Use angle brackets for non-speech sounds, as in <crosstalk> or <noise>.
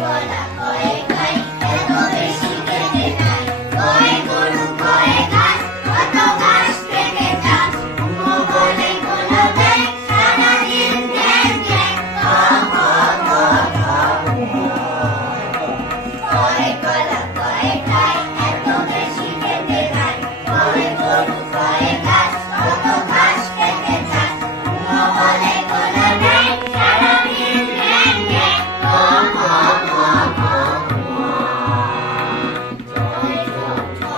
I'm <laughs> <laughs>